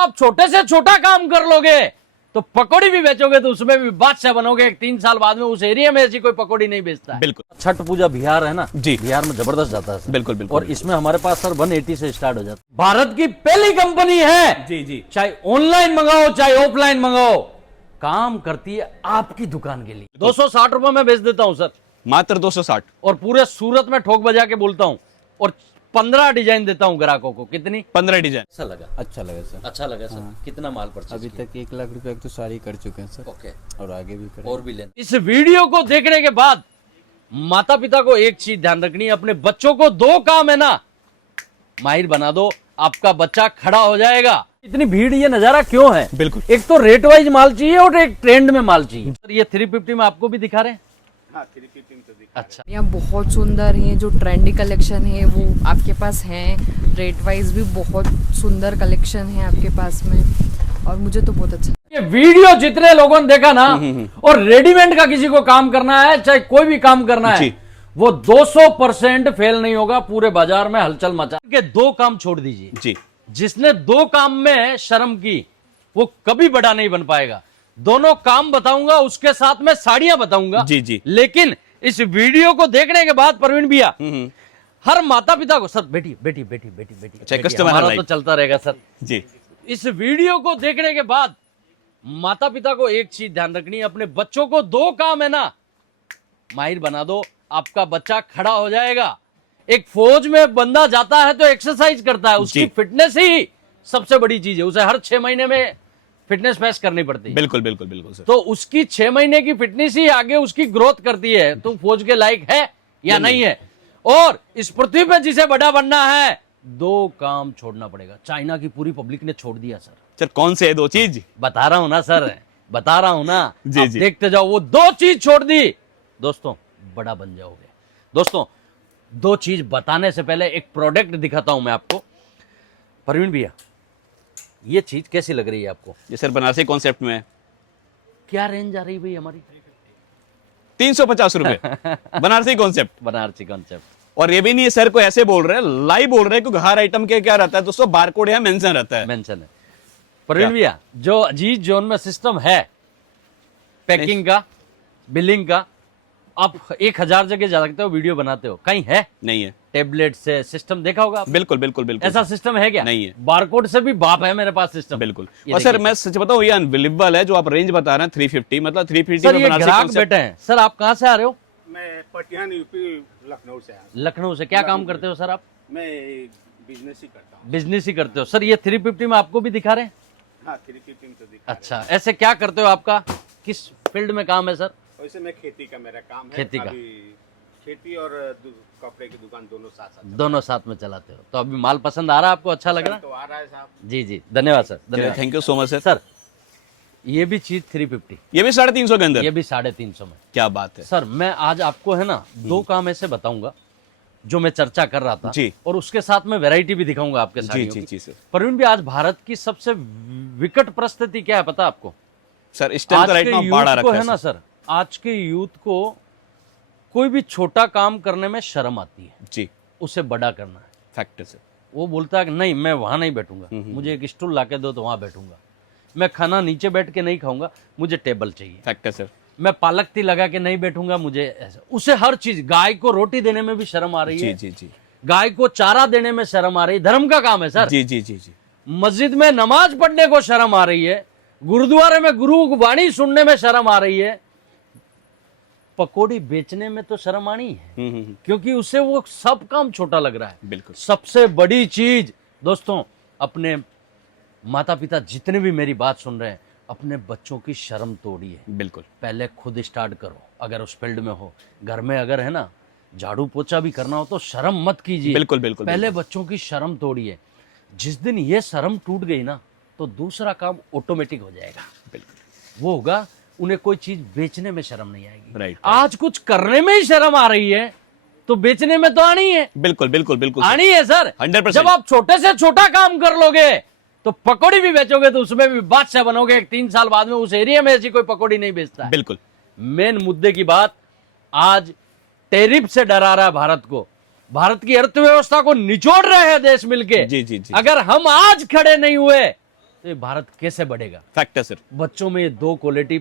आप छोटे से छोटा काम कर लोगे तो पकौड़ी भी बेचोगे तो उसमें भी बादशाह बनोगे। 3 साल बाद में उस एरिया में ऐसी कोई पकौड़ी नहीं बेचता है। बिल्कुल। छठ पूजा बिहार है ना जी, बिहार में जबरदस्त जाता है सर। बिल्कुल बिल्कुल। और इसमें हमारे पास सर 180 से स्टार्ट हो जाता है। भारत की पहली कंपनी है जी जी, चाहे ऑनलाइन मंगाओ चाहे ऑफलाइन मंगाओ, काम करती है आपकी दुकान के लिए। 260 रुपए में बेच देता हूं सर, मात्र 260। और पूरे सूरत में ठोक बजा के बोलता हूं, और 15 डिजाइन देता हूं ग्राहकों को। कितनी? 15 डिजाइन। अच्छा लगा? अच्छा लगा सर। अच्छा लगा सर। कितना माल परचेज अभी तक 1 लाख रुपए तो सारी कर चुके हैं सर। ओके, और आगे भी करें। और भी लेना। इस वीडियो को देखने के बाद माता पिता को एक चीज ध्यान रखनी है, अपने बच्चों को 2 काम है ना माहिर बना दो, आपका बच्चा खड़ा हो जाएगा। इतनी भीड़, ये नजारा क्यों है? बिल्कुल। एक तो रेट वाइज माल चाहिए और एक ट्रेंड में माल चाहिए। सर ये 350 में आपको भी दिखा रहे हैं? हाँ, 350 में तो दिखा। अच्छा, यहाँ बहुत सुंदर है, जो ट्रेंडी कलेक्शन है वो आपके पास है। रेट वाइज भी बहुत सुंदर कलेक्शन है आपके पास में, और मुझे तो बहुत अच्छा। ये वीडियो जितने लोगों ने देखा ना, और रेडीमेड का किसी को काम करना है चाहे कोई भी काम करना है, वो 200% फेल नहीं होगा। पूरे बाजार में हलचल मचा के 2 काम छोड़ दीजिए जी। जिसने 2 काम में शर्म की वो कभी बड़ा नहीं बन पाएगा। दोनों काम बताऊंगा, उसके साथ में साड़ियां बताऊंगा। जी जी। लेकिन इस वीडियो को देखने के बाद प्रवीण भैया, हर माता पिता को, सर बेटी बेटी बेटी बेटी बेटी, अच्छा, बेटी, कस्टमर हमारा लाइक। तो चलता रहेगा सर जी। इस वीडियो को देखने के बाद माता पिता को एक चीज ध्यान रखनी है, अपने बच्चों को 2 काम है ना माहिर बना दो, आपका बच्चा खड़ा हो जाएगा। एक फौज में बंदा जाता है तो एक्सरसाइज करता है, उसकी फिटनेस ही सबसे बड़ी चीज है। उसे हर 6 महीने में फिटनेस टेस्ट करनी पड़ती है। बिल्कुल बिल्कुल बिल्कुल सर। तो उसकी 6 महीने की फिटनेस ही आगे उसकी ग्रोथ करती है। तो फौज के लायक है या नहीं है? और इस पृथ्वी पे जिसे बड़ा बनना है 2 काम छोड़ना पड़ेगा। चाइना की पूरी पब्लिक ने छोड़ दिया सर। सर कौन से है 2 चीज? बता रहा हूं ना सर, बता रहा हूं ना। जी आप जी। देखते जाओ, वो 2 चीज छोड़ दी, दोस्तों बड़ा बन जाओगे। दोस्तों 2 चीज बताने से पहले एक प्रोडक्ट दिखाता हूं मैं आपको। प्रवीण भैया, ये चीज कैसी लग रही है आपको? ये सर बनारसी कॉन्सेप्ट में है। क्या रेंज आ रही है भाई हमारी? 350 रुपए बनारसी कॉन्सेप्ट। बनारसी कॉन्सेप्ट। और ये भी नहीं है सर को ऐसे बोल रहे हैं, लाइव बोल रहे हैं, क्योंकि हर आइटम के क्या रहता है दोस्तों, बारकोड या मेंशन रहता है। मेंशन है। प्रवीण भैया, जो अजीज जोन में सिस्टम है पैकिंग का, बिलिंग का, आप 1000 जगह जा सकते हो, वीडियो बनाते हो, कहीं है? नहीं है। टेबलेट से सिस्टम देखा होगा आपने? बिल्कुल बिल्कुल बिल्कुल। ऐसा सिस्टम है क्या? नहीं है। बारकोड से भी बाप है मेरे पास सिस्टम। बिल्कुल। ये और सर देखिए मैं सच बताऊं, ये अनबिलीवेबल है जो आप रेंज बता रहे हैं 350, मतलब 350 सर में ये बनारसी ग्राहक कॉन्सेप्ट। बैठे हैं। सर आप कहाँ से आ रहे हो? मैं पटियाला यूपी लखनऊ से आया। लखनऊ से। क्या काम करते हो सर आप? मैं बिजनेस ही करता हूँ। बिजनेस ही करते हो। सर ये 350 में आपको भी दिखा रहे हैं? हाँ, 350 में तो दिखा। अच्छा, ऐसे क्या करते हो? आपका किस फील्ड में काम है सर? वैसे मैं खेती का मेरा काम है। खेती का। अभी खेती और कपड़े की दुकान दोनों साथ में चलाते हो। तो अभी माल पसंद आ रहा है आपको? अच्छा लग रहा है? तो आ रहा है साहब। जी जी, धन्यवाद सर, धन्यवाद। Thank you so much sir. Sir ये भी चीज 350, ये भी 350 के अंदर? ये भी 350 में। क्या बात है सर मैं आज आपको है ना 2 काम ऐसे बताऊंगा जो मैं चर्चा कर रहा था जी। और उसके साथ में वैरायटी भी दिखाऊंगा आपके जी साड़ियों जी की। जी सर। प्रवीण भी, आज भारत की सबसे विकट परिस्थिति क्या है पता आपको? सर इस टाइम आज तो राइट के नाउ बाढ़ आ यूथ को रखा है ना सर, आज के यूथ को कोई भी छोटा काम करने में शर्म आती है, जी। उसे बड़ा करना है। फैक्ट है सर। वो बोलता है कि नहीं मैं वहां नहीं बैठूंगा, मुझे एक स्टूल लाके दो तो वहां बैठूंगा। मैं खाना नीचे बैठ के नहीं खाऊंगा, मुझे टेबल चाहिए। फैक्ट है सर। मैं पालक ती लगा के नहीं बैठूंगा, मुझे ऐसा। उसे हर चीज, गाय को रोटी देने में भी शर्म आ रही जी है, जी जी गाय को चारा देने में शर्म आ रही है। धर्म का काम है सर। जी जी जी जी। मस्जिद में नमाज पढ़ने को शर्म आ रही है, गुरुद्वारे में गुरु वाणी सुनने में शर्म आ रही है, पकौड़ी बेचने में तो शर्म आनी है, क्योंकि उसे वो सब काम छोटा लग रहा है। बिल्कुल। सबसे बड़ी चीज दोस्तों, अपने माता पिता जितने भी मेरी बात सुन रहे हैं, अपने बच्चों की शर्म तोड़िए। बिल्कुल। पहले खुद स्टार्ट करो। अगर उस फील्ड में हो, घर में अगर है ना झाड़ू पोछा भी करना हो तो शर्म मत कीजिए। बिल्कुल बिल्कुल। पहले बच्चों की शर्म तोड़िए। जिस दिन ये शर्म टूट गई ना, तो दूसरा काम ऑटोमेटिक हो जाएगा। बिल्कुल। वो होगा, उन्हें कोई चीज बेचने में शर्म नहीं आएगी। राइट। आज कुछ करने में ही शर्म आ रही है तो बेचने में तो आनी है। बिल्कुल बिल्कुल बिल्कुल आनी है सर। 100%। जब आप छोटे से छोटा काम कर लोगे तो पकौड़ी भी बेचोगे तो उसमें भी बादशाह बनोगे। 3 साल बाद में उस एरिया में ऐसी कोई पकौड़ी नहीं बेचता है। बिल्कुल। मेन मुद्दे की बात, आज टैरिफ से डरा रहा है भारत को। भारत की अर्थव्यवस्था को निचोड़ रहे हैं देश मिलके। जी जी जी। अगर हम आज खड़े नहीं हुए तो ये भारत कैसे बढ़ेगा? फैक्ट है सर। बच्चों में ये दो क्वालिटी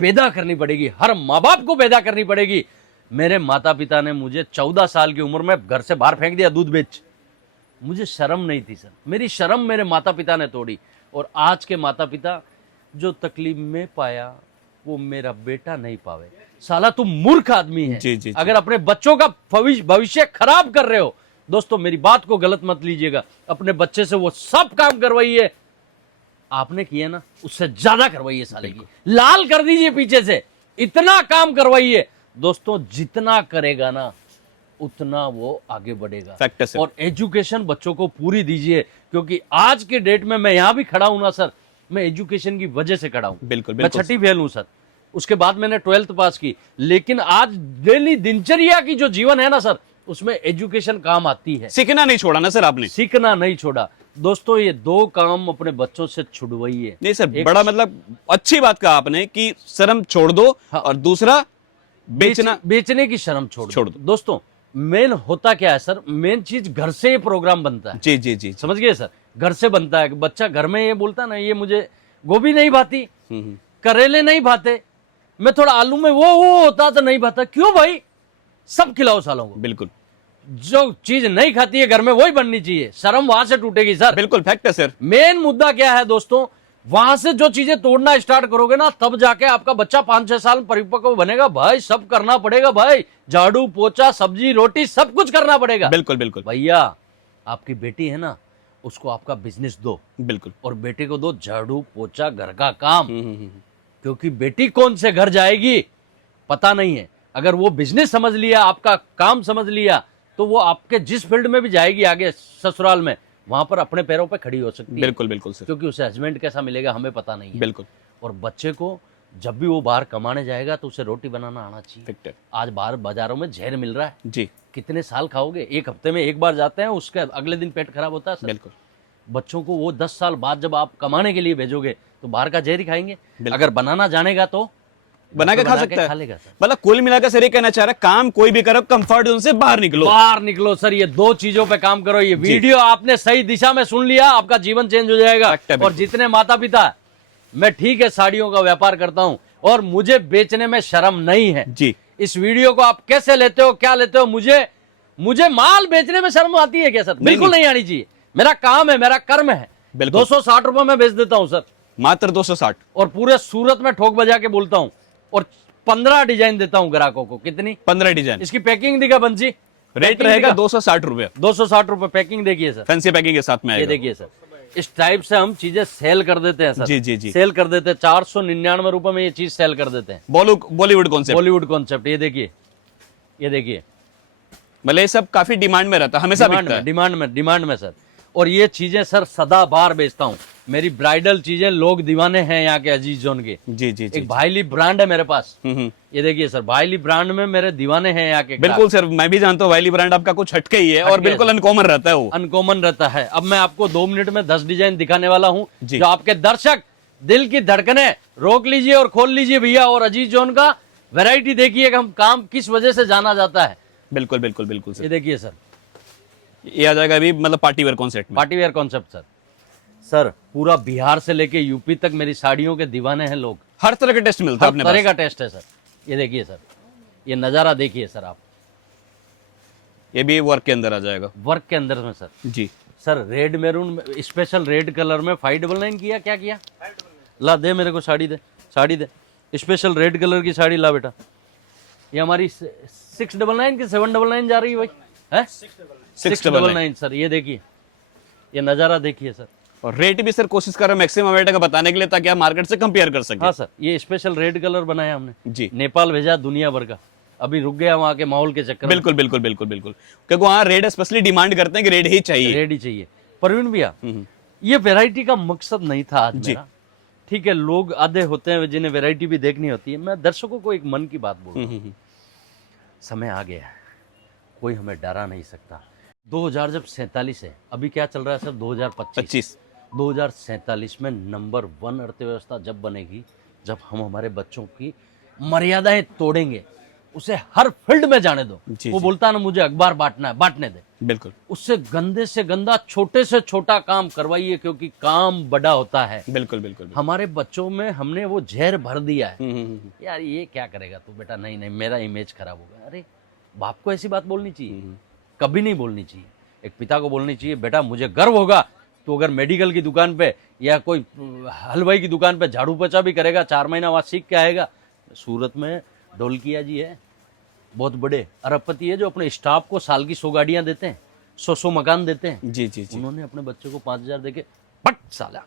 पैदा करनी पड़ेगी, हर माँ बाप को पैदा करनी पड़ेगी। मेरे माता पिता ने मुझे 14 साल की उम्र में घर से बाहर फेंक दिया दूध बेच, मुझे शर्म नहीं थी सर, मेरी शर्म मेरे माता पिता ने तोड़ी। और आज के माता पिता जो तकलीफ में पाया वो मेरा बेटा नहीं पावे। साला तुम मूर्ख आदमी है जी, जी, जी। अगर अपने बच्चों का भविष्य खराब कर रहे हो। दोस्तों मेरी बात को गलत मत लीजिएगा, अपने बच्चे से वो सब काम करवाइए आपने किए ना, उससे ज्यादा करवाइए साले की, लाल कर दीजिए पीछे से, इतना काम करवाइए। दोस्तों जितना करेगा ना उतना वो आगे बढ़ेगा। फैक्ट है सर। और एजुकेशन बच्चों को पूरी दीजिए, क्योंकि आज के डेट में मैं यहां भी खड़ा हूं ना सर, मैं एजुकेशन की वजह से खड़ा हूं। बिल्कुल मैं बिल्कुल 6ठी फेल हूं सर, उसके बाद मैंने 12th पास की, लेकिन आज डेली दिनचर्या की जो जीवन है ना सर, उसमें एजुकेशन काम आती है। सीखना नहीं छोड़ा ना सर आपने। सीखना नहीं छोड़ा। दोस्तों ये दो काम अपने बच्चों से छुड़वाइए। नहीं सर, बड़ा मतलब अच्छी बात कहा आपने कि शर्म छोड़ दो, हाँ। और दूसरा बेचने की शर्म छोड़ छोड़ दो। दोस्तों मेन होता क्या है सर, मेन चीज घर से ये प्रोग्राम बनता है। जी जी जी। समझ गए सर, घर से बनता है। बच्चा घर में ये बोलता ना, ये मुझे गोभी नहीं भाती, करेले नहीं भाते, मैं थोड़ा आलू में वो होता तो नहीं भाता। क्यों भाई, सब खिलाओ सालों को। बिल्कुल, जो चीज नहीं खाती है घर में वही बननी चाहिए, शर्म वहां से टूटेगी सर। बिल्कुल फैक्ट है सर। मेन मुद्दा क्या है दोस्तों, वहां से जो चीजें तोड़ना स्टार्ट करोगे ना, तब जाके आपका बच्चा 5-6 साल परिपक्व बनेगा। भाई सब करना पड़ेगा भाई, झाड़ू पोछा सब्जी रोटी सब कुछ करना पड़ेगा। बिल्कुल बिल्कुल भैया आपकी बेटी है ना, उसको आपका बिजनेस दो, बिल्कुल। और बेटे को दो झाड़ू पोछा घर का काम, क्योंकि बेटी कौन से घर जाएगी पता नहीं है। अगर वो बिजनेस समझ लिया, आपका काम समझ लिया, तो वो आपके जिस फील्ड में भी जाएगी आगे ससुराल में, वहां पर अपने पैरों पे खड़ी हो सकती है। बिल्कुल बिल्कुल सर। क्योंकि उसे हस्बैंड कैसा मिलेगा हमें पता नहीं है। बिल्कुल। और बच्चे को जब भी वो बाहर कमाने जाएगा तो उसे रोटी बनाना आना चाहिए। फैक्ट है। आज बाहर बाजारों में जहर मिल रहा है, जी कितने साल खाओगे? एक हफ्ते में एक बार जाते हैं, उसके अगले दिन पेट खराब होता है सर। बिल्कुल। बच्चों को वो 10 साल बाद जब आप कमाने के लिए भेजोगे तो बाहर का जहर ही खाएंगे। बिल्कुल। अगर बनाना जानेगा तो बना के खा खा सकता है। लेगा सर। मतलब कुल मिलाकर सर ये कहना चाह रहा है, काम कोई भी करो कंफर्ट जोन से बाहर निकलो। बाहर निकलो सर, ये दो चीजों पे काम करो। ये वीडियो आपने सही दिशा में सुन लिया, आपका जीवन चेंज हो जाएगा। और जितने माता पिता, मैं ठीक है साड़ियों का व्यापार करता हूं और मुझे बेचने में शर्म नहीं है जी। इस वीडियो को आप कैसे लेते हो, क्या लेते हो, मुझे माल बेचने में शर्म आती है क्या सर? बिल्कुल नहीं आनी चाहिए। मेरा काम है, मेरा कर्म है। 260 रुपए में बेच देता हूं सर, मात्र 260। और पूरे सूरत में ठोक बजा के बोलता हूं, और 15 डिजाइन देता हूं ग्राहकों को। कितनी? 15 डिजाइन। इसकी पैकिंग दिखा बंसी, रेट रहेगा 260 रुपए। 260 रुपए पैकिंग देखिए सर, फैंसी पैकिंग के साथ में ये आएगा। देखिए सर, इस टाइप से हम चीजें सेल कर देते हैं सर। जी जी जी। सेल कर देते हैं 499 रुपए में ये चीज सेल कर देते हैं। बॉलीवुड कॉन्सेप्ट। बॉलीवुड कॉन्सेप्ट, ये देखिए, ये देखिए, मतलब ये सब काफी डिमांड में रहता है, हमेशा बिकता है। डिमांड में सर। और ये चीजें सर सदाबहार बेचता हूँ। मेरी ब्राइडल चीजें लोग दीवाने हैं यहाँ के अजीज जोन के। जी जी जी। एक भाईली ब्रांड है मेरे पास, ये देखिए सर, भाईली ब्रांड में मेरे दीवाने हैं यहाँ के। बिल्कुल सर, मैं भी जानता हूँ वाइली ब्रांड आपका कुछ हटके ही है और बिल्कुल अनकॉमन रहता है वो। अनकॉमन रहता है। अब मैं आपको 2 मिनट में 10 डिजाइन दिखाने वाला हूँ, जी। जो आपके दर्शक दिल की धड़कने रोक लीजिए और खोल लीजिए भैया, और अजीज जोन का वैरायटी देखिए कि हम काम किस वजह से जाना जाता है। बिल्कुल बिल्कुल बिल्कुल सर। ये देखिए सर, ये आ जाएगा अभी मतलब पार्टी वेयर कॉन्सेप्ट में। Party wear concept sir. Sir पूरा बिहार से लेके यूपी तक मेरी साड़ियों के दीवाने हैं लोग। हर तरह का टेस्ट मिलता है हर अपने तरह पास। का टेस्ट है सर। ये देखिए सर, ये नजारा देखिए सर आप, ये भी वर्क के अंदर आ जाएगा। वर्क के अंदर में सर। जी sir red maroon special red colour में 599 किया। क्या किया? ला दे मेरे को साड़ी, दे साड़ी दे, स्पेशल रेड कलर की साड़ी ला बेटा। ये हमारी 699 की 799 जा रही है भाई, है 699 सर। ये देखिए, ये नज़ारा देखिए सर। और रेट भी सर कोशिश कर रहे हैं मैक्सिमम रेट का बताने के लिए, ताकि आप मार्केट से कंपेयर कर सकें। हाँ सर, ये स्पेशल रेड कलर बनाया हमने जी। नेपाल भेजा दुनिया भर का, अभी रुक गया वहाँ के माहौल के चक्कर में। बिल्कुल बिल्कुल बिल्कुल बिल्कुल, क्योंकि वहाँ रेड स्पेशली डिमांड करते हैं कि रेड ही चाहिए। रेड ही चाहिए। परवीन भैया, ये वैरायटी का मकसद नहीं था आज मेरा, ठीक है। लोग आधे होते हैं जिन्हें वैरायटी भी देखनी होती है। मैं दर्शकों को एक मन की बात बोल रहा हूँ, समय आ गया है, कोई हमें डरा नहीं सकता। 2000 जब 47 है, अभी क्या चल रहा है सर 2025। 2047 में नंबर 1 अर्थव्यवस्था जब बनेगी, जब हम हमारे बच्चों की मर्यादाएं तोड़ेंगे, उसे हर फील्ड में जाने दो। जी, वो जी। बोलता है ना मुझे अखबार बांटना है, बांटने दे। बिल्कुल उससे गंदे से गंदा छोटे से छोटा काम करवाइए, क्योंकि काम बड़ा होता है। बिल्कुल बिल्कुल। हमारे बच्चों में हमने वो जहर भर दिया है। हम्म। यार ये क्या करेगा तू बेटा, नहीं नहीं मेरा इमेज खराब होगा। अरे बाप को ऐसी बात बोलनी चाहिए? कभी नहीं बोलनी चाहिए। एक पिता को बोलनी चाहिए, बेटा मुझे गर्व होगा तो अगर मेडिकल की दुकान पे या कोई हलवाई की दुकान पे झाड़ू पोछा भी करेगा, 4 महीना वहां सीख के आएगा। सूरत में ढोलकिया जी है, बहुत बड़े अरबपति है, जो अपने स्टाफ को साल की 100 गाड़ियां देते हैं, 100 मकान देते हैं। जी जी जी। उन्होंने अपने बच्चे को 5,000 देके, पट साला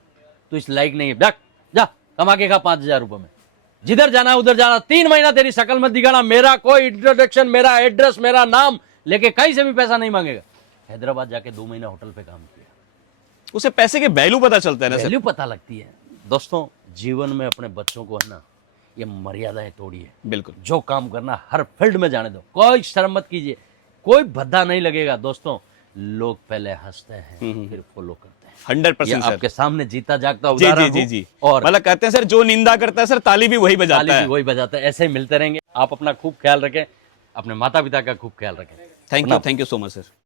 तो इस लायक नहीं है, जा जा कमा के खा 5,000 रुपए में, जिधर जाना है उधर जाना, 3 महीना तेरी शक्ल मत दिखाना, मेरा कोई इंट्रोडक्शन, मेरा एड्रेस, मेरा नाम लेके कहीं से भी पैसा नहीं मांगेगा। हैदराबाद जाके 2 महीना होटल पे काम किया, उसे पैसे के वैल्यू पता चलता है ना सर। वैल्यू पता लगती है। दोस्तों जीवन में अपने बच्चों को है ना, ये मर्यादाएं तोड़िए। बिल्कुल जो काम करना हर फील्ड में जाने दो, कोई शर्म मत कीजिए, कोई भद्दा नहीं लगेगा। दोस्तों लोग पहले हंसते हैं फिर फॉलो करते हैं। 100% ये सर। आपके सामने जीता जागता जी उदाहरण जी जी हूं। जी। और मतलब कहते हैं सर जो निंदा करता है सर ताली भी वही बजाता ताली है। भी वही बजाता है। ऐसे ही मिलते रहेंगे। आप अपना खूब ख्याल रखें, अपने माता पिता का खूब ख्याल रखें। Thank you so much sir.